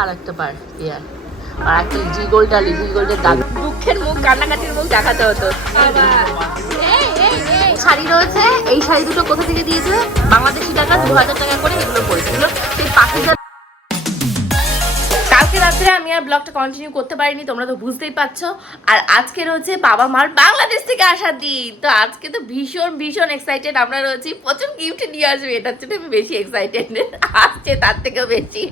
আর একটা বার ইয়ার আর একটা little গোল্ডটা little গোল্ডের দাগ। দুঃখের মুখ কান্নাকাটির মুখ দেখাতে হতো। শাড়ি রয়েছে এই শাড়ি দুটো কোথা থেকে দিয়েছে? বাংলাদেশি টাকা দু হাজার টাকা করে এগুলো পড়েছিল সেই পাখিটা কালকে আমি আর ব্লগটা কন্টিনিউ করতে পারিনি, তোমরা তো বুঝতেই পারছ। আর আজকে রয়েছে বাবা মার বাংলাদেশ থেকে আসার দিন। তো আজকে তো ভীষণ ভীষণ এক্সাইটেড আমরা রয়েছি। প্রচুর গিফট নিয়ে আসবে, এটার জন্য আমি বেশি এক্সাইটেড আসছে তার থেকেও বেশি।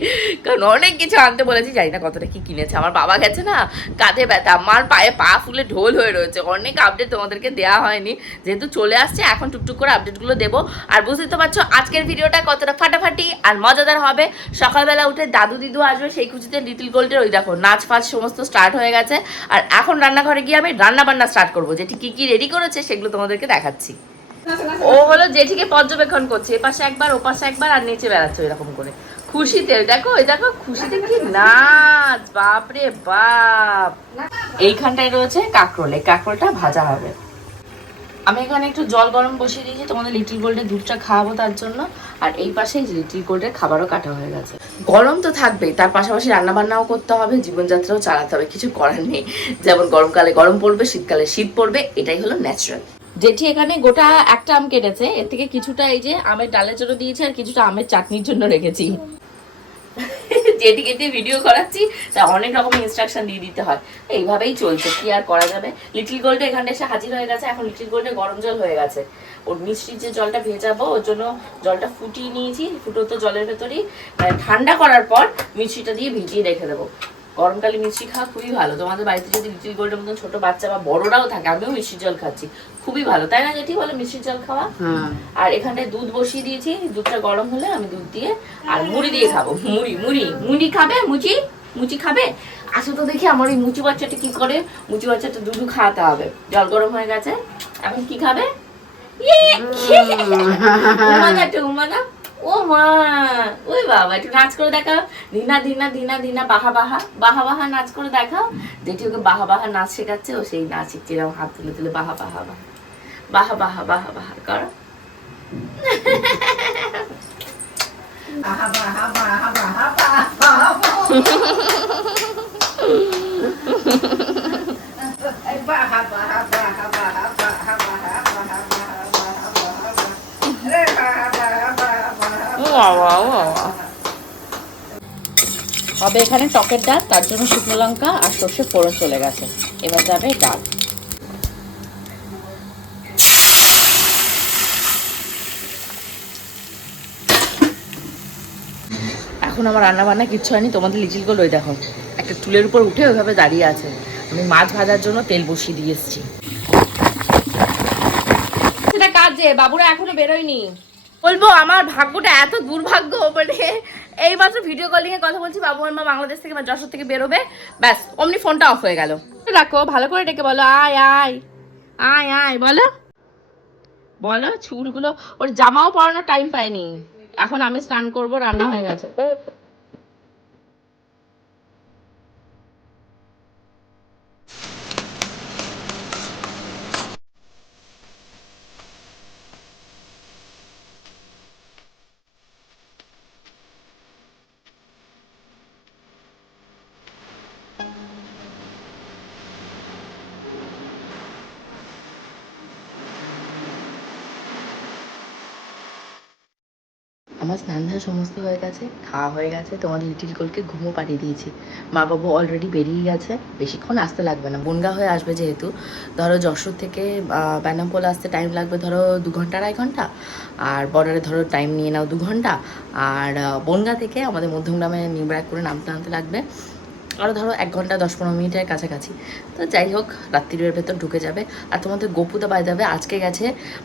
কারণ অনেক কিছু আনতে বলেছি, জানি না কতটা কি কিনেছে। আমার বাবা গেছে না, কাঁধে ব্যথা। আমার পায়ে পা ফুলে ঢোল হয়ে রয়েছে। অনেক আপডেট তোমাদেরকে দেওয়া হয়নি। যেহেতু চলে আসছে, এখন টুকটুক করে আপডেটগুলো দেবো। আর বুঝতে তো পারছ, আজকের ভিডিওটা কতটা ফাটাফাটি আর মজাদার হবে। সকালবেলা উঠে দাদু দিদু আসবে, সেই খুঁজিতে লিটিল গোল্ডের ওই দেখো, নাচ ফাচ সমস্ত স্টার্ট হয়ে গেছে। আর এখন রান্নাঘরে গিয়ে আমি রান্না বান্না স্টার্ট করব। যেটি কি কি রেডি করেছে সেগুলো তোমাদেরকে দেখাচ্ছি। ও হলো জেঠিকে পর্যবেক্ষণ করছে এপাশে একবার ওপাশে একবার, আর নিচে বেড়াচ্ছে এরকম করে। খুশিতে দেখো ওই দেখো, খুশিতে কি নাচ, বাপরে বাপ। এইখানটায় রয়েছে কাঁকরোল, এই কাঁকরোলটা ভাজা হবে। আমি এখানে একটু জল গরম বসিয়ে দিয়েছি, তোমাদের লিটিল গোল্ডের দুধটা খাওয়াবো তার জন্য। আর এই পাশে লিটিল গোল্ডের খাবারও কাটা হয়ে গেছে। গরম তো থাকবেই তার পাশাপাশি রান্না বান্নাও করতে হবে, জীবনযাত্রাও চালাতে হবে, কিছু করার নেই। যেমন গরমকালে গরম পড়বে, শীতকালে শীত পড়বে, এটাই হলো ন্যাচারাল জেঠি এখানে গোটা একটা আম কেটেছে, এর থেকে কিছুটা এই যে আমের ডালের জন্য দিয়েছে, আর কিছুটা আমের চাটনির জন্য রেখেছি। যেদিকে দিয়ে ভিডিও করাচ্ছি, তা অনেক রকম ইনস্ট্রাকশন দিয়ে দিতে হয়। এইভাবেই চলছে, কি আর করা যাবে? লিটিল গোল্ডে এখানে এসে হাজির হয়ে গেছে, এখন লিটিল গোল্ডে গরম জল হয়ে গেছে। ওর মিষ্টির যে জলটা ভেজাবো, ওর জন্য জলটা ফুটিয়ে নিয়েছি, ফুটোতো জলের ভেতরেই। ঠান্ডা করার পর মিষ্টিটা দিয়ে ভিজিয়ে রেখে দেবো। গরমকালে মিষ্টি খাওয়া খুবই ভালো। তোমাদের বাড়িতে যদি লিটিল গোল্ডের মতন ছোট বাচ্চা বা বড়রাও থাকে আমিও মিষ্টির জল খাচ্ছি। খুবই ভালো। তাই না যেটি বলো মিষ্টির জল খাওয়া? আর এখানটায় দুধ বসিয়ে দিয়েছি। দুধটা গরম হলে আমি দুধ দিয়ে আর মুড়ি দিয়ে খাব। মুড়ি মুড়ি। মুড়ি খাবে? মুচি? মুচি খাবে? আসো তো দেখি আমার ওই মুচি বাচ্চাটা কি করে। মুচি বাচ্চাটা দুধু খাওয়াতে হবে। জল গরম হয়ে গেছে। এখন কি খাবে? ইয়ে, উমা। না একটু ও মা ওই বাবা একটু নাচ করে দেখাও দিনা দিনা দিনা দিনা বাহা বাহা বাহা বাহা নাচ করে দেখাও যেটি ওকে বাহা বাহা নাচ শেখাচ্ছে ও সেই নাচ শিখছে এরকম হাত তুলে তুলে বাহা বাহা বাহা বাহা বাহা বাহা বাহা করো হবে এখানে টকের ডাল তার জন্য শুকনো লঙ্কা আর সর্ষে ফোড়ন চলে গেছে। এবার যাবে ডাল। এখন আমার রান্না বান্না কিচ্ছু হয়নি তোমাদের লিটিল গোল ওই দেখো। একটা চুলের উপর উঠে ওইভাবে দাঁড়িয়ে আছে। আমি মাছ ভাজার জন্য তেল বসিয়ে দিয়ে এসেছি। সেটা কাজে বাবুরা এখনও বেরোয়নি। বলব, আমার ভাগ্যটা এত দুর্ভাগ্য মানে এই মাত্র ভিডিও কলিংয়ে কথা বলছি, বাবু আর মা বাংলাদেশ থেকে বা যশোর থেকে বেরোবে। ব্যাস, অমনি ফোনটা অফ হয়ে গেল। রাখো, ভালো করে ডেকে বলো, আয় আয় আয় আয়, বলো। বলো, চুলগুলো, ওর জামাও পরানোর টাইম পায়নি এখন আমি স্নান করব, রান্না হয়ে গেছে। আমার স্নান ধান সমস্ত হয়ে গেছে, খাওয়া হয়ে গেছে, তোমাদের লিটিল গোলকে ঘুমও পাঠিয়ে দিয়েছি। মা বাবু অলরেডি বেরিয়ে গেছে, বেশিক্ষণ আসতে লাগবে না, বনগা হয়ে আসবে যেহেতু। ধরো যশোর থেকে ব্যানাম্পল আসতে টাইম লাগবে ধরো দু ঘণ্টা আড়াই ঘণ্টা, আর বর্ডারে ধরো টাইম নিয়ে নাও দু ঘণ্টা, আর বনগাঁ থেকে আমাদের মধ্যমগ্রামে নিউ করে নামতে নামতে লাগবে। আরও ধরো এক ঘণ্টা, দশ পনেরো মিনিটের কাছাকাছি। তো যাই হোক রাত্রিরের ভেতর ঢুকে যাবে। আর তোমাদের গোপুদা বাই যাবে আজকে গেছে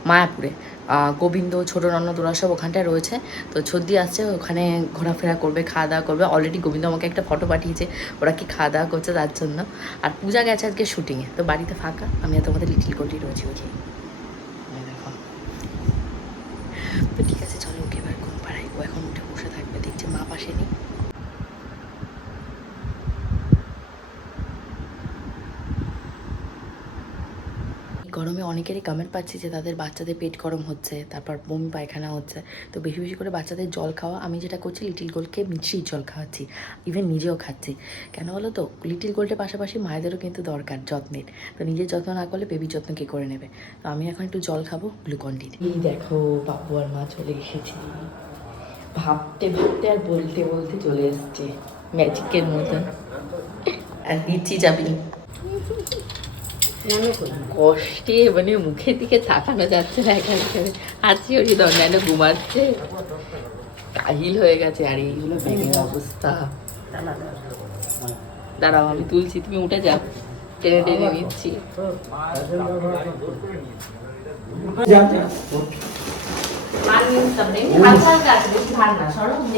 মায়াপুরে। গোবিন্দ, ছোট নন্ন তোরা সব ওখানটায় রয়েছে। তো ছদ্দি আসছে, ওখানে ঘোরাফেরা করবে, খাওয়া দাওয়া করবে। অলরেডি গোবিন্দ আমাকে একটা ফটো পাঠিয়েছে, ওরা কি খাওয়া দাওয়া করছে তার জন্য। আর পূজা গেছে আজকে শুটিংয়ে তো বাড়িতে ফাঁকা, আমি আর তোমাদের লিটিল গোল্ডি রয়েছি ওই যে এই দেখো। তো ঠিক আছে চলো ওকে এবার ঘুম পাড়াই ও এখন উঠে বসে থাকবে দেখছে মা পাশে নেই গরমে অনেকেরই কমেন্ট পাচ্ছি যে তাদের বাচ্চাদের পেট গরম হচ্ছে তারপর বমি পায়খানা হচ্ছে। তো বেশি বেশি করে বাচ্চাদের জল খাওয়া আমি যেটা করছি লিটিল গোল্ডকে মিষ্টির জল খাওয়াচ্ছি ইভেন নিজেও খাচ্ছি। কেন বলো তো? লিটিল গোল্ডের পাশাপাশি মায়েদেরও কিন্তু দরকার যত্নের। তো নিজের যত্ন না করলে বেবির যত্ন কে করে নেবে? তো আমি এখন একটু জল খাব গ্লুকন ডি এই দেখো বাবু আর মা চলে এসেছি। ভাবতে ভাবতে আর বলতে বলতে চলে এসছে। ম্যাজিকের মতন। আর দিচ্ছি যাবি। কষ্টে মানে মুখের দিকে তাকানো যাচ্ছে না এখানে। এখানে হাসি ওই দণ্ডানো ঘুমাচ্ছে। কাহিল হয়ে গেছে আর এইগুলো ব্যাগের অবস্থা। দাঁড়াও আমি তুলছি তুমি উঠে যাও। টেনে টেনে নিচ্ছি।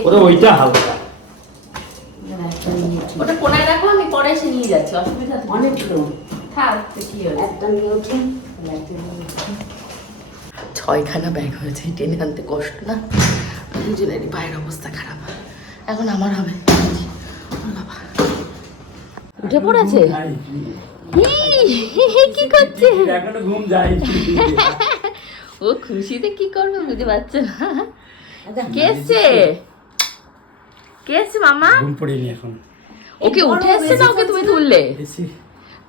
ওটা ওইটা হালকা। ওটা কোনায় রাখো আমি পরে এসে নিয়ে যাচ্ছি অসুবিধা অনেক ছয়খানা ব্যাগ হয়েছে টেনে আনতে কষ্ট না? দুজনেরই পায়ের অবস্থা খারাপ। এখন আমার হবে। বাবা। উঠে পড়েছে? হি, কি করছে? ঘুম যায় ও খুশিতে কি করবে বুঝতে পারছে না? কে এসছে? কে এসছে মামা? ঘুম পড়িনি এখন। ওকে উঠে এসছে না ওকে তুমি তুললে?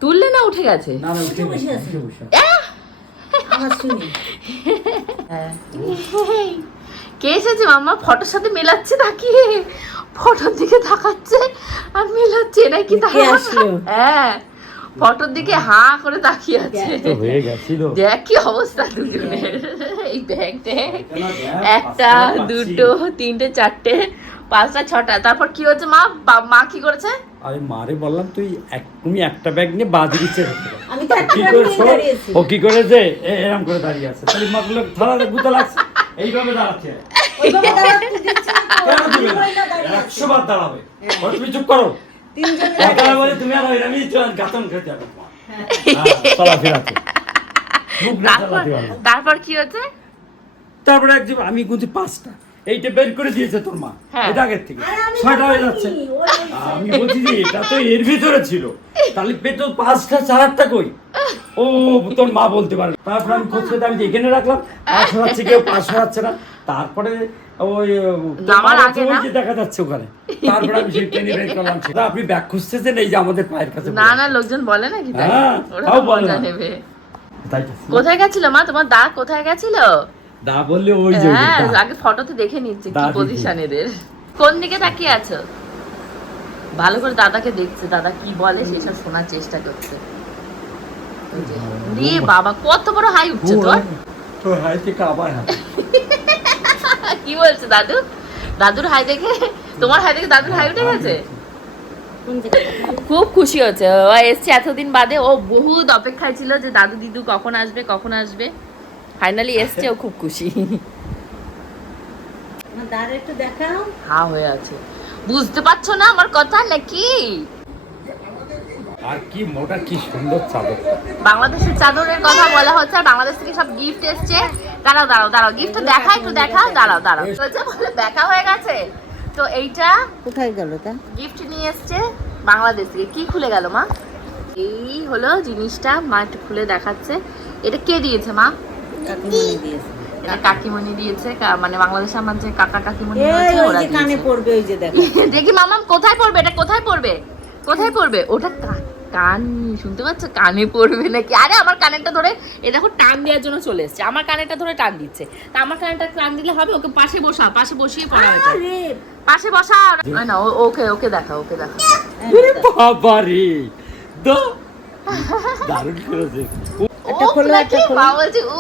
তুললে না উঠে গেছে? না না উঠে বসে আমার শুনি। কে এসেছে মামা ফটোর সাথে মেলাচ্ছে নাকি ফটোর দিকে তাকাচ্ছে আর মেলাচ্ছে তা কে আসলো? হ্যাঁ ফটোর দিকে হাঁ করে তাকিয়ে আছে। তো দেখ কি অবস্থা দুজনের। এই ব্যাগ দেখ। একটা দুটো তিনটে চারটে পাঁচটা ছটা। তারপর কি হচ্ছে মা? বা- মা কি করেছে? আরে মারে বললাম তুই এক তুমি একটা ব্যাগ নিয়ে বাদ দিচ্ছে আমি তো কি করে শোনো, ও কি করেছে এ- এরম করে দাঁড়িয়ে আছে। তাহলে মাগুলো থালা গুতা লাগছে। এইভাবে দাঁড়াচ্ছে। একশো বার দাঁড়াবে। তুমি চুপ করো। তুমি আর ওইরকমই গাতন খেতে যাবে হ্যাঁ, তারপর তারপর কি হচ্ছে? তারপরে একজন আমি গুনছি পাঁচটা। এইটা বের করে দিয়েছে তোর মা। হ্যাঁ। এটা আগের থেকে। ছয়টা হয়ে যাচ্ছে। আমি বলছি যে এটা তো এর ভিতরে ছিল। তাহলে পেটো পাঁচটা চার আটটা কই? ও তোর মা বলতে পারে তারপর আমি খোঁজ করতে আমি যে এখানে রাখলাম পাঁচ হচ্ছে কেউ পাঁচ হচ্ছে না। তারপরে ওই তোর নামার আগে না? যে দেখা যাচ্ছে ওখানে। তারপরে আমি সেই টেনে বের করলাম। আপনি ব্যাগ খুঁজতেছেন এই যে আমাদের পায়ের কাছে না না লোকজন বলে নাকি তাই? ওরা বলে না। নেবে তাই তো। কোথায় গেছিল মা? তোমার দা কোথায় গেছিল? দা বললে ওই যে হ্যাঁ আগে ফটোতে দেখে নিচ্ছে কি পজিশন এদের। কোন দিকে তাকিয়ে আছো? ভালো করে দাদাকে দেখছে দাদা কি বলে সেসব শোনার চেষ্টা করছে। রে বাবা কত বড় হাই উঠছে তোর। তো হাই থেকে আবার হাই। কি বলছে দাদু? দাদুর হাই দেখে তোমার হাই দেখে দাদুর হাই উঠে গেছে? খুব খুশি হচ্ছে। ও এসছে এতদিন বাদে ও বহুত অপেক্ষায় ছিল যে দাদু দিদু কখন আসবে কখন আসবে? ফাইনালি এসছে ও খুব খুশি। আমার একটু দেখাও। হা হয়ে আছে। বুঝতে পারছ না আমার কথা নাকি? আর কি মোটা কি সুন্দর চাদর। বাংলাদেশের চাদরের কথা বলা হচ্ছে আর বাংলাদেশ থেকে সব গিফট এসছে। দাঁড়াও দাঁড়াও দাঁড়াও গিফট দেখা একটু দেখাও দাঁড়াও দাঁড়াও। বলছে বলে দেখা হয়ে গেছে। তো এইটা কোথায় গেল তা গিফট নিয়ে এসছে বাংলাদেশ থেকে। কি খুলে গেল মা? এই হলো জিনিসটা মা একটু খুলে দেখাচ্ছে। এটা কে দিয়েছে মা? কাকিমণি দিয়েছে। এটা কাকিমণি দিয়েছে মানে বাংলাদেশে আমার যে কাকা কাকিমণি এই ওরা কানে পড়বে ওই যে দেখো। দেখি মামাম কোথায় পড়বে? এটা কোথায় পড়বে? কোথায় পড়বে? ওটা কান শুনতে পাচ্ছ? কানে পড়বে নাকি? আরে আমার কানেরটা ধরে এ দেখো টান দেওয়ার জন্য চলে এসছে। আমার কানেরটা ধরে টান দিচ্ছে। তা আমার কানেরটা টান দিলে হবে? ওকে পাশে বসা পাশে বসিয়ে পড়া হয়েছে পাশে বসা। না ও- ওকে ওকে দেখা ওকে দেখা। বাবা রে দারুণ করেছে। একটা খোলো? একটা খোলো। বলছে ও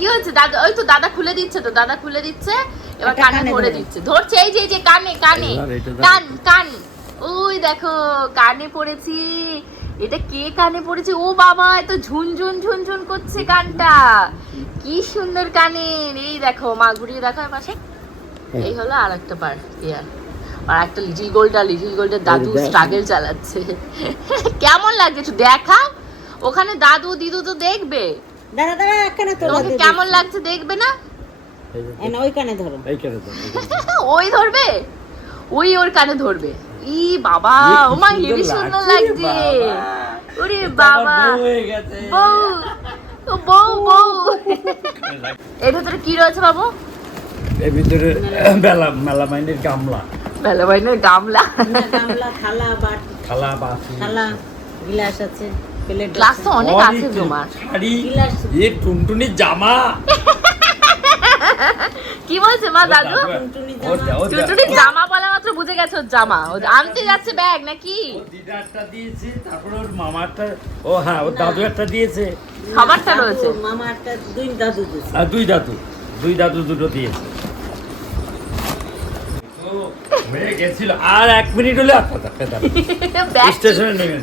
কি হচ্ছে? দাদা ওই তো দাদা খুলে দিচ্ছে তো দাদা খুলে দিচ্ছে এবার কানে কানে ধরে। দিচ্ছে। ধরছে এই যে এই যে কানে কানে। কান কান। ওই দেখো কানে পড়েছি। এটা কে কানে পড়েছে? ও বাবা এত ঝুনঝুন ঝুনঝুন করছে কানটা। কি সুন্দর কানের। এই দেখো মা ঘুরিয়ে দেখো পাশে এই হলো আর একটা বার ইয়ার আর একটা লিটিল গোল্ড আর লিটিল গোল্ডের দাদু। স্ট্রাগল চালাচ্ছে। কেমন লাগছে একটু দেখা? ওখানে দাদু দিদু তো দেখবে। দাঁড়া দাঁড়া একখানে তোলা তোমাকে কেমন লাগছে দেখবে না? এই ওই কানে ধরো। এই। ওই ধরবে? ওই ওর কানে ধরবে। ই বাবা ও মা হেবি সুন্দর লাগছে, ওরে বাবা। বউ হয়ে বউ বউ বউ। এর ভেতরে কি রয়েছে বাবু? এর ভিতরে মেলা মেলা মাইনের গামলা। বেলা বাইনের গামলা গামলা থালা বাট। থালা বাসি থালা গিলাস আছে। প্লেট গ্লাস তো অনেক আছে। তোমার। শাড়ি এ টুনটুনির জামা। কি বলছে মা দাদু? টুনটুনি ও দা- ও দা- টুটুনি জামা বলা মাত্র বুঝে গেছে ওর জামা। আনতে যাচ্ছে ব্যাগ নাকি? দিদারটা দিয়েছে তারপরে ওর মামারটা ও হ্যাঁ ওর দাদু একটা দিয়েছে। রয়েছে। দুই দাদু দুই দাদু দুই দাদু দুটো দিয়েছে। আর এক মিনিট হলে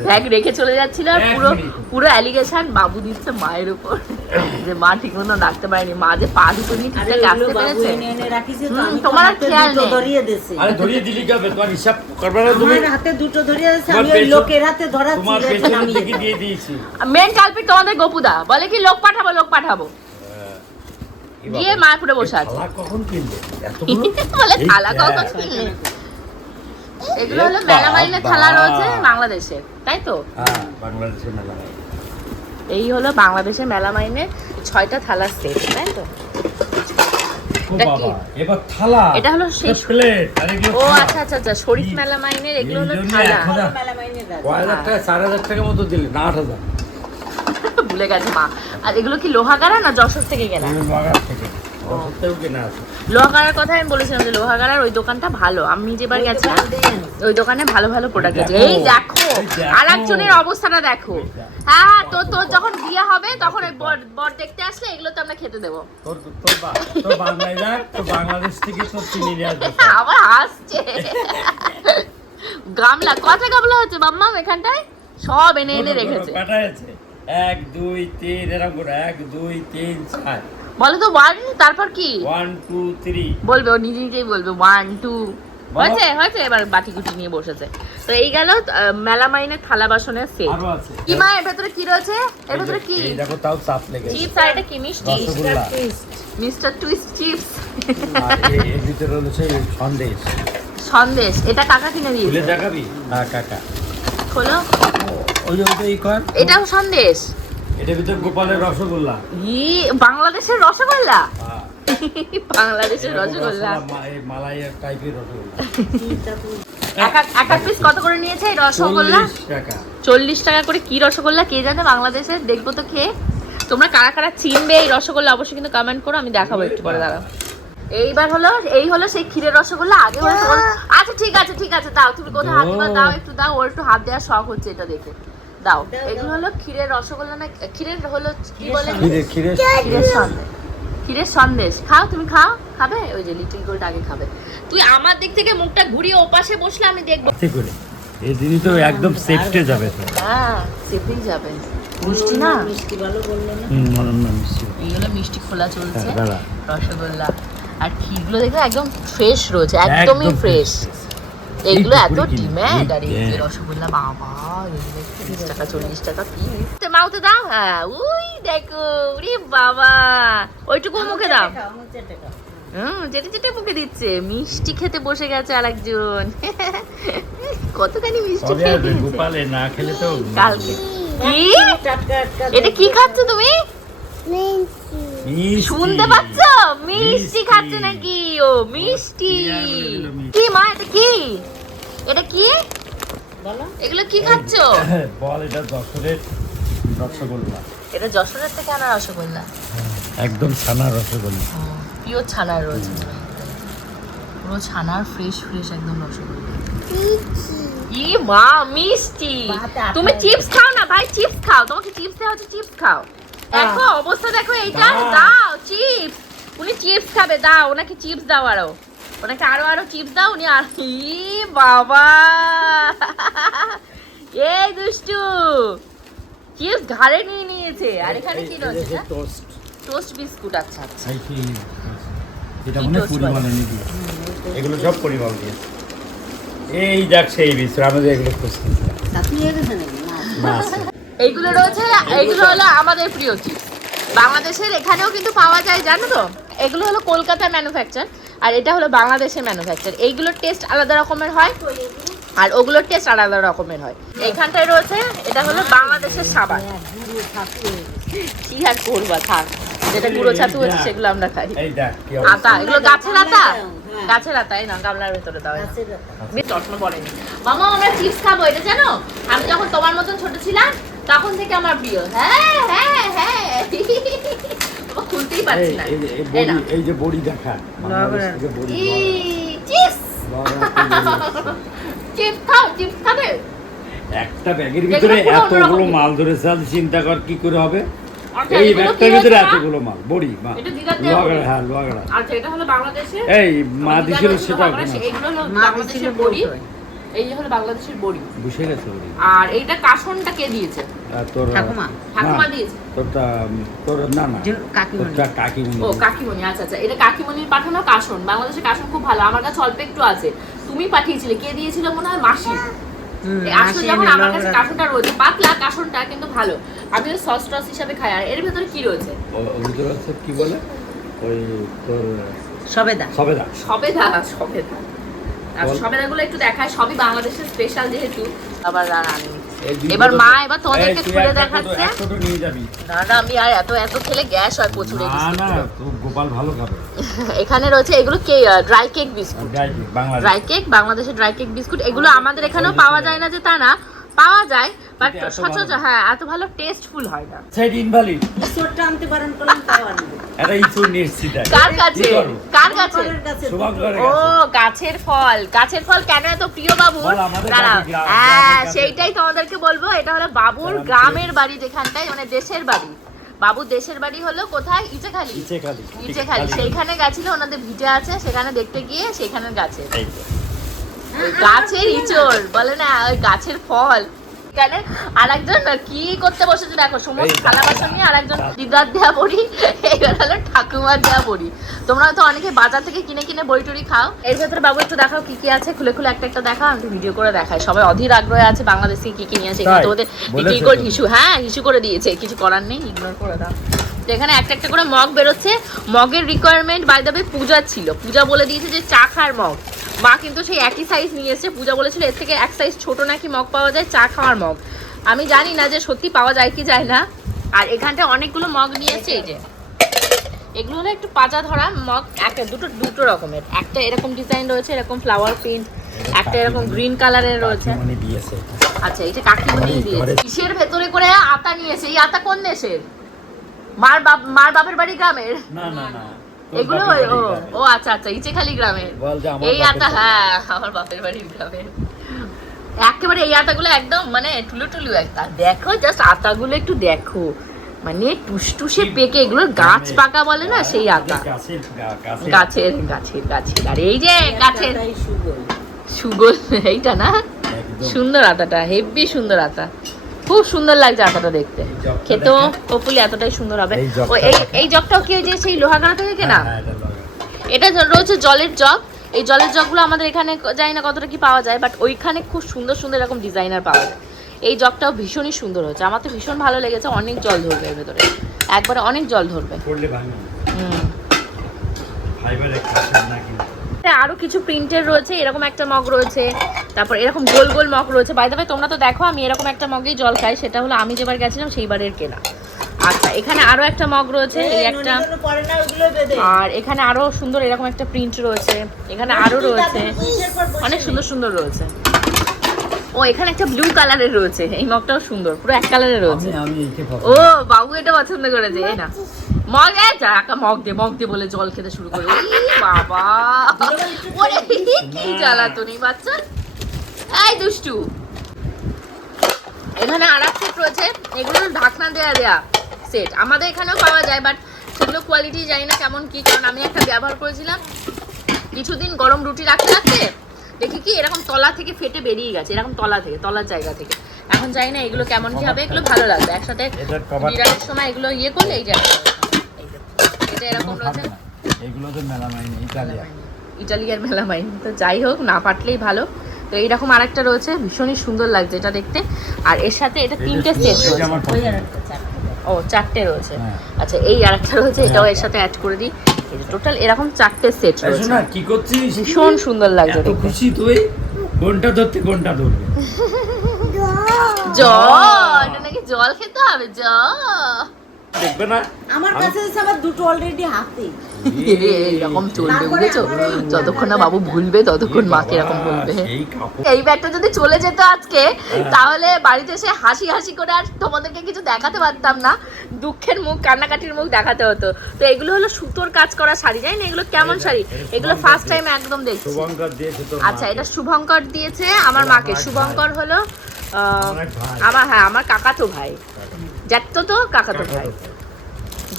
ব্যাগ রেখে চলে যাচ্ছিল আর পুরো পুরো অ্যালিগেশন বাবু দিচ্ছে মায়ের উপর। যে মা ঠিক মতো ডাকতে পারেনি। মা যে পা দুটো নিয়ে ঠিকঠাক পেরেছে? তোমার আর খেয়াল নেই। ধরিয়ে দিছি আরে ধরিয়ে দিলি যাবে তোমার হিসাব করবে না তুমি হাতে দুটো ধরিয়ে দিছে আমি ওই লোকের হাতে ধরাচ্ছি তোমার নামিয়ে দিয়ে দিয়েছি। মেন কালপিট তোমাদের গোপুদা। বলে কি লোক পাঠাবো লোক পাঠাবো। গিয়ে মায়াপুরে বসে আছে। কখন কিনলে? বলে থালা কখন কিনলে? এগুলো হলো মেলা মাইনে থালা রয়েছে বাংলাদেশে তাই তো? বাংলাদেশে মেলামাইন। এই হলো বাংলাদেশের মেলামাইনের ছয়টা থালার সেট তাই তো? এবার থালা। এটা হলো সেই প্লেট ও আচ্ছা আচ্ছা আচ্ছা শরীফ মেলামাইনের এগুলো হলো থালা। মেলামাইনের 4000 টাকা 4000 টাকা মতো দিলে না 8000 তুলে গেছে মা। আর এগুলো কি লোহাগাড়া না যশোর থেকে কেনা? লোহাগাড়ার কথা আমি বলেছিলাম যে লোহাগাড়ার ওই দোকানটা ভালো। আমি যেবার গেছিলাম ওই দোকানে ভালো ভালো প্রোডাক্ট আছে। এই দেখো। আর একজনের অবস্থাটা দেখো। হ্যাঁ হ্যাঁ তো তোর যখন বিয়ে হবে তখন ওই বর বর দেখতে আসলে এগুলো তো আমরা খেতে দেবো। বাংলাদেশ আবার হাসছে। গামলা কত গামলা হচ্ছে মাম্মা এখানটায় সব এনে এনে রেখেছে। এক দুই তিন এরকম করে। এক দুই তিন চার। বলো তো ওয়ান তারপর কি? ওয়ান টু থ্রি বলবে ও নিজে নিজেই বলবে ওয়ান টু হয়েছে হয়েছে এবার বাটি কুটি নিয়ে বসেছে। তো এই গেল আহ, মেলামাইনের থালা বাসনের সেট কি মা এর ভেতরে কি রয়েছে? এর ভেতরে কি? দেখো তাও চাপ লেগে চিপস আর এটা কি মিষ্টি? মিস্টার টুইস্ট চিপস এর ভিতরে রয়েছে সন্দেশ। সন্দেশ এটা কাকা কিনে খুলে দেখাবি? হ্যাঁ কাকা। খোলো। ওই যে কর। এটাও সন্দেশ। এটার ভিতরে গোপালের রসগোল্লা। ই বাংলাদেশের রসগোল্লা? হ্যাঁ। বাংলাদেশের রসগোল্লা মা- মালাইয়ের টাইপের রসগোল্লা। এক এক- এক এক পিস কত করে নিয়েছে এই রসগোল্লা? চল্লিশ টাকা। করে কি রসগোল্লা কে জানে বাংলাদেশের দেখব তো খেয়ে। তোমরা কারা কারা চিনবে এই রসগোল্লা অবশ্যই কিন্তু কমেন্ট করো আমি দেখাবো একটু পরে দাঁড়াও। এইবার হলো এই হলো সেই ক্ষীরের রসগোল্লা আগে হলো আচ্ছা ঠিক আছে ঠিক আছে দাও তুমি কোথায় হাত দাও একটু দাও ওর একটু হাত দেওয়ার শখ হচ্ছে এটা দেখে। দাও। এগুলো হলো ক্ষীরের রসগোল্লা না ক্ষীরের হলো কি বলে? ক্ষীরে ক্ষীরে ক্ষীরের সন্দেশ। ক্ষীরের সন্দেশ। খাও তুমি খাও। খাবে? ওই যে লিটিল গোল্ড আগে খাবে। তুই আমার দিক থেকে মুখটা ঘুরিয়ে ওপাশে বসলে আমি দেখব। ঠিক করে। এই জিনিস তো একদম সেফটে যাবে হ্যাঁ চেপেই যাবে। মিষ্টি না? মিষ্টি ভালো বলল না। হুম না মিষ্টি। এইগুলো মিষ্টি খোলা চলছে। হ্যাঁ, রসগোল্লা। আর ক্ষীরগুলো দেখো একদম ফ্রেশ রয়েছে একদমই ফ্রেশ। এগুলো এত ডিম্যান্ড আর এই। রসগোল্লা বাবা এগুলো তিরিশ টাকা চল্লিশ টাকা পিস মাউতে দাও হ্যাঁ দেখো উরি বাবা। ওইটুকু মুখে দাও। হুম যেটা যেটা মুখে দিচ্ছে। মিষ্টি খেতে বসে গেছে আরেকজন। কতখানি মিষ্টি খেয়ে গোপালে? না খেলে তো কালকে। কি? এটা কি খাচ্ছ তুমি। শুনতে পাচ্ছ? মিষ্টি খাচ্ছে নাকি? ও মিষ্টি। কি মা এটা কি? এটা কি? এগুলো কি খাচ্ছ? বল এটা যশোরের রসগোল্লা। এটা যশোরের থেকে আনা রসগোল্লা? একদম ছানা রসগোল্লা। পিওর ছানার রয়েছে পুরো ছানার ফ্রেশ ফ্রেশ একদম রসগোল্লা। ই মা মিষ্টি। তুমি চিপস খাও না ভাই চিপস খাও। তোমাকে চিপস দেওয়া হচ্ছে চিপস খাও। দেখো অবস্থা দেখো এইটা দাও। চিপস উনি চিপস খাবে দাও ওনাকে চিপস দাও আরও। ওনাকে আরও আরও চিপস দাও উনি আর বাবা। এই দুষ্টু। চিপস ঘাড়ে নিয়ে নিয়েছে। আর এখানে কি রয়েছে টোস্ট টোস্ট বিস্কুট আচ্ছা আচ্ছা। এটা মনে পরিমাণ? এগুলো সব পরিমাণ দিয়েছে এই দেখ সেই এগুলো না। এইগুলো রয়েছে এইগুলো হলো আমাদের প্রিয় চিপস বাংলাদেশের এখানেও কিন্তু পাওয়া যায় জানো তো? এগুলো হলো কলকাতা ম্যানুফ্যাকচার আর এটা হলো বাংলাদেশের ম্যানুফ্যাকচার এইগুলোর টেস্ট আলাদা রকমের হয় আর ওগুলোর টেস্ট আলাদা রকমের হয়। এইখানটায় রয়েছে এটা হলো বাংলাদেশের সাবান। কি আর করবা থাক। যেটা গুঁড়ো ছাতু হচ্ছে সেগুলো আমরা খাই। আতা এগুলো গাছের আতা। গাছের আতা এই না গামলার ভেতরে দাও। বেশ পড়েনি মামা আমরা চিপস খাব এটা জানো? আমি যখন তোমার মতন ছোট ছিলাম তখন থেকে আমার প্রিয়। হ্যাঁ হ্যাঁ হ্যাঁ। খুলতেই পারছি না। এই- এই- এই এই না বড়ি- এই যে বড়ি দেখা বাংলাদেশ থেকে বড়ি ই, চিপস। চিপস খাও চিপস খাবে? একটা ব্যাগের ভিতরে এতগুলো মাল ধরেছে আজ চিন্তা কর কি করে হবে? আচ্ছা, এই ব্যাগটার ভিতরে এতগুলো মাল বড়ি মা। হ্যাঁ আচ্ছা এটা হলো বাংলাদেশে এই মা দিছিল সেটা এগুলো হলো বাংলাদেশের বড়ি। বড়ি। এই হলো বাংলাদেশের বড়ি। বুঝে গেছে বড়ি। আর এইটা কাশনটা কে দিয়েছে? তোর তোরটা তোর না না কাকিমণি। ও কাকিমণি আচ্ছা আচ্ছা। এটা কাকিমণির পাঠানো কাশন। বাংলাদেশের কাশন খুব ভালো। আমার কাছে অল্প একটু আছে। তুমি পাঠিয়েছিলে। কে দিয়েছিল মনে হয়? মাসি। আসলে এনে আমার কাছে কাশনটা রয়েছে পাতলা কাশনটা কিন্তু ভালো। আমি সস টস হিসাবে খাই। আর এর ভেতরে কি রয়েছে? ভিতরে আছে কি বলে? ওই তোর সবেদা। সবেদা। সবেদা সবেদা। আর সবেদাগুলো একটু দেখায়। সবই বাংলাদেশের স্পেশাল যেহেতু। আবার আর দুই এবার মা এবার তোমাদেরকে খুলে দেখাচ্ছে। না না আমি আর এত এত খেলে গ্যাস হয় প্রচুর না গোপাল ভালো খাবে। এখানে রয়েছে এগুলো কে dry cake biscuit dry cake বাংলাদেশের ড্রাই কেক বিস্কুট এগুলো আমাদের এখানেও পাওয়া যায় না যে তা না। পাওয়া যায় বাট সচরাচর হ্যাঁ এত ভালো টেস্টফুল হয় না। সাইড ইনভ্যালিড ঈশ্বরটা আনতে পারেন করলাম তাও আনব এটা ইসু নিশ্চি দেখ কার কাছে? কাছে ও গাছের। ফল। গাছের ফল কেন এত প্রিয় বাবুর গ্রাম- হ্যাঁ সেইটাই তোমাদেরকে বলব। এটা হলো বাবুর গ্রামের বাড়ি যেখানটায় মানে দেশের বাড়ি। বাবুর দেশের বাড়ি হলো কোথায়? ইচেখালি। ইচ্ছে ইচেখালি। সেইখানে গেছিল ওনাদের ভিটে আছে সেখানে দেখতে গিয়ে সেখানের গাছে। গাছের ইচড় বলে না ওই গাছের ফল। এখানে আরেকজন কি করতে বসেছে দেখো সমস্ত থালা বাসন নিয়ে আরেকজন দিদার দেওয়া বড়ি এবার হলো ঠাকুমার দেওয়া বড়ি। তোমরা তো অনেকে বাজার থেকে কিনে কিনে বড়ি টড়ি খাও। এর ভেতরে বাবু একটু দেখাও কি কি আছে খুলে খুলে একটা একটা দেখাও আমি ভিডিও করে দেখাই। সবাই অধীর আগ্রহে আছে বাংলাদেশ থেকে কি কি নিয়ে আসে এখানে তাই? তো ওদের বলেছে বিক্রি করে। হিসু হ্যাঁ হিসু করে দিয়েছে কিছু করার নেই ইগনোর করে দাও। তো এখানে একটা একটা করে মগ বেরোচ্ছে। মগের রিকোয়ারমেন্ট বাই দ্য পূজা ছিল। পূজা বলে দিয়েছে যে চা খাওয়ার মগ। মা কিন্তু সেই একই সাইজ নিয়ে এসেছে। পূজা বলেছিল এর থেকে এক সাইজ ছোট নাকি মগ পাওয়া যায়? চা খাওয়ার মগ। আমি জানি না যে সত্যি পাওয়া যায় কি যায় না। আর এখানটা অনেকগুলো মগ নিয়ে এসেছে এই যে। এগুলো হলো একটু পাজা ধরা মগ একটা দুটো দুটো রকমের। একটা এরকম ডিজাইন রয়েছে এরকম ফ্লাওয়ার প্রিন্ট একটা এরকম গ্রিন কালারের রয়েছে। আচ্ছা এটা কাকিমণি দিয়েছে। কিসের ভেতরে করে আতা নিয়েছে এই আতা কোন দেশের? মার বাপ মার বাপের বাড়ি গ্রামের? না না না। এগুলো ও ও আচ্ছা আচ্ছা ইচেখালি গ্রামের এই আতা হ্যাঁ আমার বাপের বাড়ির গ্রামের একেবারে এই আতাগুলো একদম মানে টুলু টুলু একটা দেখো জাস্ট আতাগুলো একটু দেখো। মানে টুসটুসে পেকে এগুলো গাছ পাকা বলে না সেই আতা। গাছের গাছের। গাছের আর এই যে গাছের সুগল। এইটা না? সুন্দর আতাটা হেভি সুন্দর আতা। খুব সুন্দর লাগছে আতাটা দেখতে। খেতেও হোপফুলি এতটাই সুন্দর হবে। এই ও এই এই জগটাও কি যে সেই লোহাগাড়া থেকে কেনা? হ্যাঁ, এটা লাগা। এটা রয়েছে জলের জগ। এই জলের জগগুলো আমাদের এখানে জানি না কতটা কি পাওয়া যায় বাট ওইখানে খুব সুন্দর সুন্দর এরকম ডিজাইনার পাওয়া যায়। এই জগটাও ভীষণই সুন্দর হচ্ছে আমার তো ভীষণ ভালো লেগেছে অনেক জল ধরবে এর ভেতরে। একবারে অনেক জল ধরবে। হুম। কাছের আরও কিছু প্রিন্টের রয়েছে এরকম একটা মগ রয়েছে তারপর এরকম গোল গোল মগ রয়েছে। বাই ভাই তোমরা তো দেখো আমি এরকম একটা মগেই জল খাই সেটা হলো আমি যেবার গেছিলাম সেইবারের কেনা। আচ্ছা এখানে আরও একটা মগ রয়েছে এই একটা। পরে না ওগুলো বেঁধে। আর এখানে আরও সুন্দর এরকম একটা প্রিন্ট রয়েছে এখানে আরও রয়েছে। অনেক সুন্দর সুন্দর রয়েছে। ও এখানে একটা ব্লু কালারের রয়েছে এই মগটাও সুন্দর পুরো এক কালারের রয়েছে। ও বাবু এটা পছন্দ করেছে এই না। মগ এ যা একা মগ দে মগ দে বলে জল খেতে শুরু করে। বাবা। ওরে কি জ্বালাতনি বাচ্চা। এই দুষ্টু। এখানে আর এক সেট রয়েছে এগুলো ঢাকনা দেয়া দেয়া। সেট আমাদের এখানেও পাওয়া যায় বাট সেগুলো কোয়ালিটি জানি না কেমন কি কারণ আমি একটা ব্যবহার করেছিলাম। কিছুদিন গরম রুটি রাখতে রাখতে দেখি কি এরকম তলা থেকে ফেটে বেরিয়ে গেছে এরকম তলা থেকে তলার জায়গা থেকে। এখন জানি না এগুলো কেমন কি হবে এগুলো ভালো লাগবে। একসাথে সময় এগুলো ইয়ে করলে এই যে, এটা এরকম রয়েছে। এগুলো তো মেলামাইন ইতালিয়া ইটালিয়ার মেলামাইন। তো যাই হোক না পাটলেই ভালো। তো এইরকম আরেকটা রয়েছে ভীষণই সুন্দর লাগছে এটা দেখতে। আর এর সাথে এটা তিনটে সেট রয়েছে। ও চারটে রয়েছে। হ্যাঁ। আচ্ছা এই আরেকটা রয়েছে এটাও এর সাথে অ্যাড করে দিই। টোটাল এরকম চারটে সেট রয়েছে। কি করছিস? ভীষণ সুন্দর লাগছে দেখতে। খুশি তুই? কোনটা ধরতে কোনটা ধরবে? জল এটা নাকি জল খেতে হবে? জল দেখবে না? আমার কাছে এসে আবার দুটো অলরেডি হাতে। এরকম চলবে বুঝেছ? যতক্ষণ না বাবু ভুলবে ততক্ষণ মাকে এরকম বলবে। এই ব্যাগটা যদি চলে যেত আজকে তাহলে বাড়িতে এসে হাসি হাসি করে আর তোমাদেরকে কিছু দেখাতে পারতাম না। দুঃখের মুখ কান্নাকাটির মুখ দেখাতে হতো। তো এগুলো হলো সুতোর কাজ করা শাড়ি জানি না? এগুলো কেমন শাড়ি? এগুলো ফার্স্ট টাইম একদম দেখছি। আচ্ছা এটা শুভঙ্কর দিয়েছে আমার মাকে। শুভঙ্কর হলো আমার আমার হ্যাঁ আমার কাকাতো ভাই। জ্যাঠতো তো কাকাতো ভাই।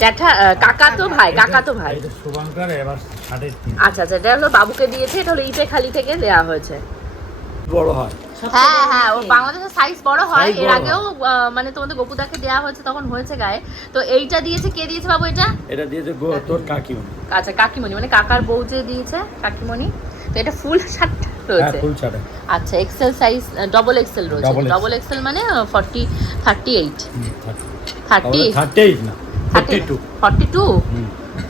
জ্যাঠা কাকাতো ভাই কাকাতো ভাই। শুভঙ্কর এবার ষাটের তিন। আচ্ছা আচ্ছা এটা হলো বাবুকে দিয়েছে এটা হলো ইটে খালি থেকে দেওয়া হয়েছে। বড় হয়। হ্যাঁ হ্যাঁ ও বাংলাদেশের সাইজ বড় হয়। এর আগেও মানে তোমাদের গোপুদাকে হয়েছে তখন হয়েছে গায়ে। তো এইটা দিয়েছে কে দিয়েছে বাবু এটা? এটা দিয়েছে তোর কাকিমা আচ্ছা কাকিমণি মানে কাকার বউ যে দিয়েছে কাকিমণি। তো এটা ফুল শার্ট হ্যাঁ রয়েছে আচ্ছা এক্সেল সাইজ ডবল এক্সেল রয়েছে। ডবল এক্সেল মানে forty thirty eight thirty thirty eight না thirty two forty two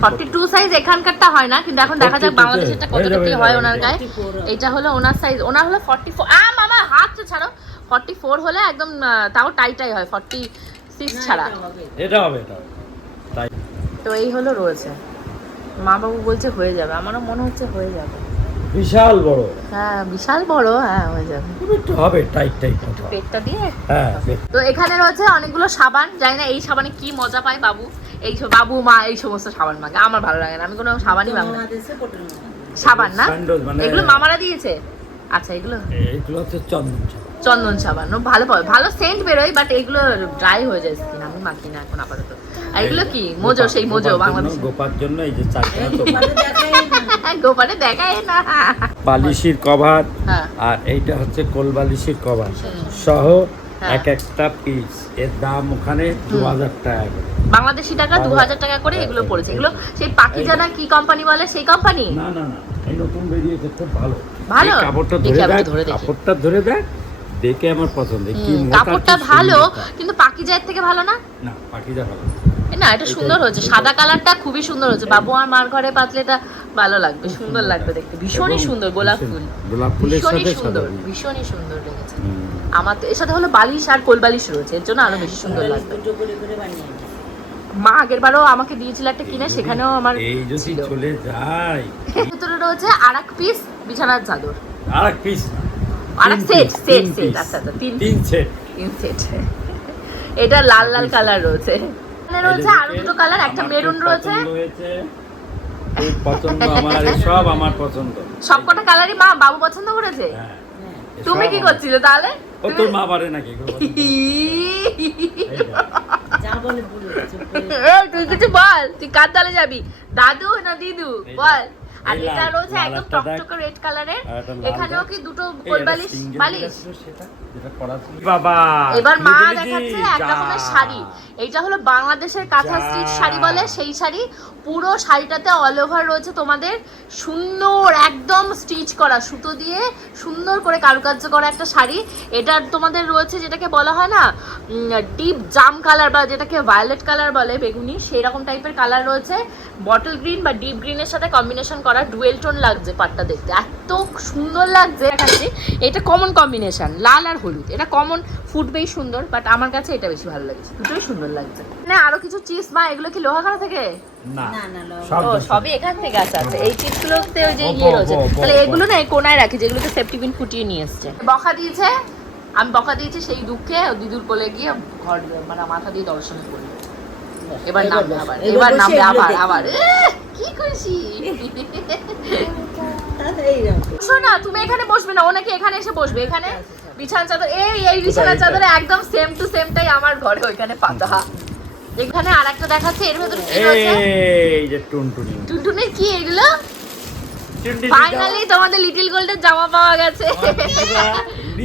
forty two size এখানকারটা হয় না কিন্তু এখন দেখা যাক 42 বাংলাদেশেরটা হয়ে কতটা কি হয় ওনার গায়ে। এটা হলো ওনার সাইজ ওনার হলো ফর্টি ফোর আ মামা হাত তো ছাড়ো। ফর্টি ফোর হলে একদম তাও টাইটাই হয় ফর্টি সিক্স ছাড়া। এটা হবে। এটা তো এই হলো রয়েছে। মা বাবু বলছে হয়ে যাবে আমারও মনে হচ্ছে হয়ে যাবে। বিশাল বড়। হ্যাঁ বিশাল বড় হ্যাঁ হয়ে যাবে। একটু হবে টাইট টাইট পেটটা দিয়ে? হ্যাঁ তো এখানে রয়েছে অনেকগুলো সাবান জানি না এই সাবানে কি মজা পায় বাবু। এই সব- বাবু মা এই সমস্ত সাবান মাগে আমার ভালো লাগে না আমি কোনো সাবানই মাগ না। সাবান না? মানে- এগুলো মামারা দিয়েছে? আচ্ছা এগুলো এইগুলো হচ্ছে চন্দন চন্দন সাবান ও ভালো পাবে। ভালো সেন্ট বেরোয় বাট এগুলো ড্রাই হয়ে যায় স্কিন আমি মাখি না এখন আপাতত। আর এগুলো কি? মোজো সেই মোজো বাংলাদেশ। গোপার জন্য এই যে চারটা এই তোমাদের দেখাই না। গোপালে দেখায় না। বালিশের কভার হ্যাঁ। আর এইটা হচ্ছে কোল বালিশের কভার। সহ হ্যাঁ। এক একটা পিস এর দাম ওখানে দু হাজার টাকা করে। বাংলাদেশি টাকা দু হাজার টাকা করে এগুলো পড়েছে। এগুলো সেই পাকিজানা কি কোম্পানি বলে? সেই কোম্পানি না না না। এই নতুন বেরিয়েছে খুব ভালো। ভালো? কাপড়টা ধরে দেখি। কাপড়টা ধরে দেখ দেখে আমার পছন্দ। কি কাপড়টা ভালো। কিন্তু পাকিজায়ের থেকে ভালো না? না পাখিটা ভালো। না এটা সুন্দর হয়েছে। সাদা কালারটা খুবই সুন্দর হয়েছে। বাবু আর মার ঘরে পাতলে এটা ভালো লাগবে সুন্দর লাগবে দেখতে। ভীষণই সুন্দর গোলাপ ফুল। গোলাপ ফুলের ভীষণই সাথে সুন্দর ভীষণই সুন্দর লেগেছে। আমার তো এর সাথে হলো বালিশ আর কোল বালিশ রয়েছে। এর জন্য আরও বেশি সুন্দর লাগবে। দুটো করে করে বানিয়ে মা আগের বারও আমাকে দিয়েছিল একটা কিনে সেখানেও আমার এই যদি চলে যায়। ভিতরে রয়েছে আর এক পিস বিছানার চাদর। আর এক পিস না আর এক সেট সেট সেট আচ্ছা আচ্ছা তিন তিন সেট তিন সেট এটা লাল লাল কালার রয়েছে। এখানে রয়েছে আরও দুটো কালার একটা মেরুন রয়েছে। পছন্দ আমার সব আমার পছন্দ। সবকটা কালারই মা বাবু পছন্দ করেছে? হ্যাঁ, তুমি কি করছিলে তাহলে? ও তোর মা পারে নাকি? বলে তুই কিছু বল তুই কার দলে যাবি? দাদু না দিদু? বল। আর এটা রয়েছে একদম টকটকে রেড কালারের এখানেও কি দুটো বালিশ? বালিশ। বাবা এবার মা দেখাচ্ছে এক রকমের শাড়ি। এইটা হলো বাংলাদেশের কাঁথা স্টিচ শাড়ি বলে সেই শাড়ি পুরো শাড়িটাতে অল ওভার রয়েছে তোমাদের। সুন্দর একদম স্টিচ করা সুতো দিয়ে সুন্দর করে কারুকার্য করা একটা শাড়ি। এটা তোমাদের রয়েছে যেটাকে বলা হয় না ডিপ জাম কালার বা যেটাকে ভায়োলেট কালার বলে বেগুনি সেই রকম টাইপের কালার রয়েছে। বটল গ্রিন বা ডিপ গ্রিনের সাথে কম্বিনেশন করা ডুয়েল টোন লাগছে পাটটা দেখতে। এত সুন্দর লাগছে। দেখাচ্ছি। এটা কমন কম্বিনেশন লাল আর হলুদ। এটা কমন ফুটবেই সুন্দর বাট আমার কাছে এটা বেশি ভালো লাগছে দুটোই সুন্দর লাগছে। না আরও কিছু চিজ মা এগুলো কি লোহাখানা থেকে? না। না, না, লো- সব ও দেশে। সবই এখান থেকে আছে। আচ্ছা এই চিপসগুলোতে ওই যে ইয়ে রয়েছে। ও, ও, তাহলে এগুলো না এই কোনায় রাখি যেগুলোতে সেফটি পিন ফুটিয়ে নিয়ে এসছে। বকা দিয়েছে। আমি বকা দিয়েছি সেই দুঃখে। দিদুর কোলে গিয়ে ঘর মানে মাথা দিয়ে দর্শন করি এবার নামবে আবার এবার নামবে আবার আবার। কি খুশি শোনা তুমি এখানে বসবে না ও নাকি এখানে এসে বসবে এখানে? বিছানা চাদর এই এই বিছানা চাদরে একদম সেম টু সেমটাই আমার ঘরে ওইখানে পাতা। এখানে আর একটা দেখাচ্ছে এর ভেতরে কি আছে এই যে টুনটুনি। টুনটুনির কি এগুলো? ফাইনালি তোমাদের লিটল গোল্ডের জামা পাওয়া গেছে।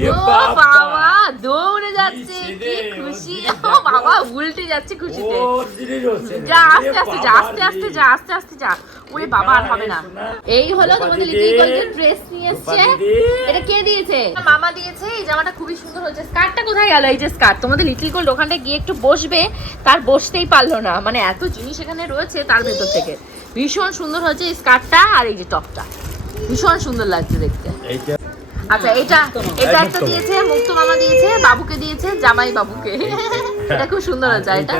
ও বাবা। দৌড়ে যাচ্ছে কি খুশি। ও বাবা উল্টে যাচ্ছে খুশিতে। হচ্ছে। যা আস্তে আস্তে যা আস্তে আস্তে যা আস্তে আস্তে যা। ওরে বাবা আর হবে না। এই হলো তোমাদের। লিটল গোল্ডের ড্রেস নিয়ে এসেছে। এটা কে দিয়েছে? মামা দিয়েছে। এই জামাটা খুবই সুন্দর হয়েছে। স্কার্টটা কোথায় গেল? এই যে স্কার্ট তোমাদের লিটল গোল্ড ওখানটা গিয়ে একটু বসবে। তার বসতেই পারল না। মানে এত জিনিস এখানে রয়েছে তার ভেতর থেকে। ভীষণ সুন্দর হয়েছে এই স্কার্টটা আর এই যে টপটা। ভীষণ সুন্দর লাগছে দেখতে। আচ্ছা এটা এটা একটা দিয়েছে মুক্ত মামা দিয়েছে বাবুকে দিয়েছে জামাই বাবুকে। এটা খুব সুন্দর হয়েছে এটা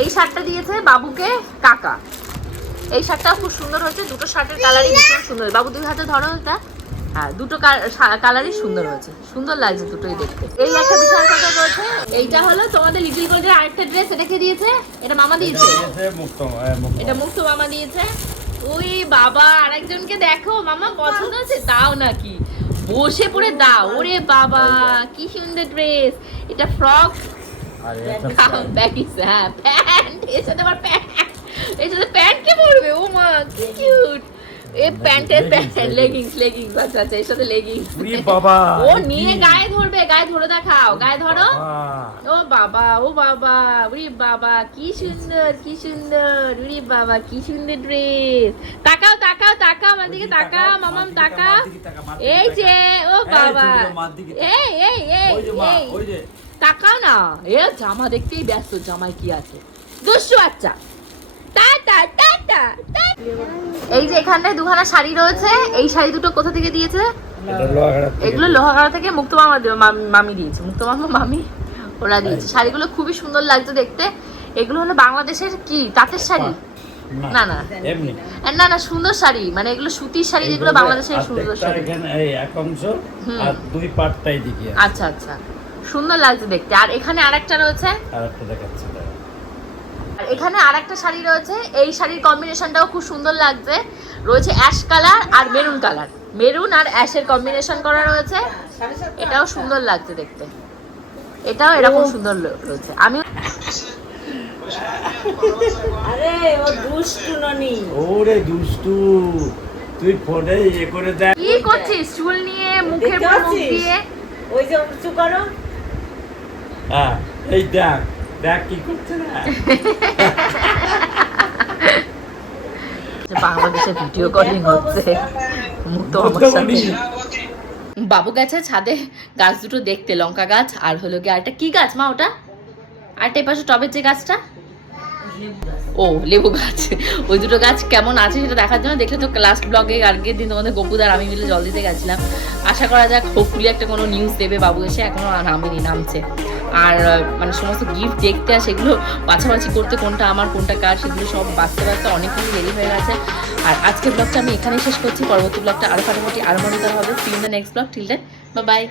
এই শার্টটা দিয়েছে বাবুকে কাকা। এই শার্টটাও খুব সুন্দর হয়েছে দুটো শার্টের কালারই ভীষণ সুন্দর। বাবু দুই হাতে ধরো এটা। হ্যাঁ দুটো কালারই সুন্দর হয়েছে। সুন্দর লাগছে দুটোই দেখতে। এই একটা বিশাল কথা রয়েছে। এইটা হলো তোমাদের লিটল গোল্ডের আরেকটা ড্রেস এটা কে দিয়েছে? এটা মামা দিয়েছে। হ্যাঁ। এটা মুক্ত মামা দিয়েছে। ওই বাবা আরেকজনকে দেখো। মামা পছন্দ আছে দাও নাকি। বসে পড়ে দাও। ওরে বাবা কি সুন্দর ড্রেস এটা ফ্রক হ্যাঁ প্যান্ট। এর সাথে আবার প্যান্ট। এর সাথে প্যান্ট কে পরবে? ও মা কি কিউট এ প্যান্টের প্যান্ট লেগিংস লেগিংস আচ্ছা আচ্ছা এর সাথে লেগিংস বাবা ও নিয়ে গায়ে ধরবে গায়ে ধরে দেখাও গায়ে ধরো। ও বাবা ও বাবা উরি বাবা কি সুন্দর কি সুন্দর উরি বাবা কি সুন্দর ড্রেস তাকাও তাকাও তাকাও আমার দিকে তাকাও মামাম এই যে ও বাবা। এই এই তাকাও না। এ জামা দেখতেই ব্যস্ত জামাই কি আছে? দুষ্টু বাচ্চা। টাটা এই যে এখানটায় দুখানা শাড়ি রয়েছে এই শাড়ি দুটো কোথা থেকে দিয়েছে? এগুলো লোহাগাড়া থেকে মুক্ত মামা মামি দিয়েছে মুক্ত মামা মামি ওরা দিয়েছে। শাড়িগুলো খুবই সুন্দর লাগছে দেখতে। এগুলো হলো বাংলাদেশের কি? তাঁতের শাড়ি? না না আর না। না সুন্দর শাড়ি। মানে এগুলো সুতির শাড়ি যেগুলো বাংলাদেশের সুন্দর শাড়ি। এখানে এক অংশ। আর দুই পাটটাই দিকে আচ্ছা আচ্ছা। সুন্দর লাগছে দেখতে। আর এখানে আরেকটা রয়েছে? আর একটা দেখাচ্ছি। দাঁড়াও। আর এখানে আরেকটা শাড়ি রয়েছে। এই শাড়ির কম্বিনেশনটাও খুব সুন্দর লাগছে। রয়েছে অ্যাশ কালার আর মেরুন কালার মেরুন আর অ্যাশের কম্বিনেশন করা রয়েছে। এটাও সুন্দর লাগছে দেখতে। এটাও এরকম সুন্দর রয়েছে। আমি আরে ও দুষ্টু ননি। ওরে দুষ্টু। তুই ফোনে ইয়ে করে দেখ। কি করছিস? চুল নিয়ে মুখের মুখ দিয়ে? ওই যে উঁচু করো। হ্যাঁ এই দেখ। দেখ কি করছে না বাংলাদেশে ভিডিও কলিং হচ্ছে আমার বাবু গেছে ছাদে গাছ দুটো দেখতে লঙ্কা গাছ আর হলো কি আরেকটা কি গাছ মা ওটা? আরেকটা এপাশে টবের যে গাছটা? ও, লেবু গাছ। ওই দুটো গাছ কেমন আছে সেটা দেখার জন্য দেখলে তো লাস্ট ব্লগে আগের দিন তোমাদের গপুদার আমি মিলে জল দিতে গেছিলাম। আশা করা যাক হোপফুলি একটা কোনো নিউজ দেবে বাবু এসে, এখনও নামেনি, নামছে। আর মানে সমস্ত গিফট দেখতে আর সেগুলো বাছাবাছি করতে কোনটা আমার, কোনটা কার, সেগুলো সব বাঁচতে বাঁচতে অনেকখানি দেরি হয়ে গেছে। আর আজকের ব্লগটা আমি এখানেই শেষ করছি। পরবর্তী ব্লগটা আরও ফাটাফাটি আরও মজাদার হবে। Film the next blog till then bye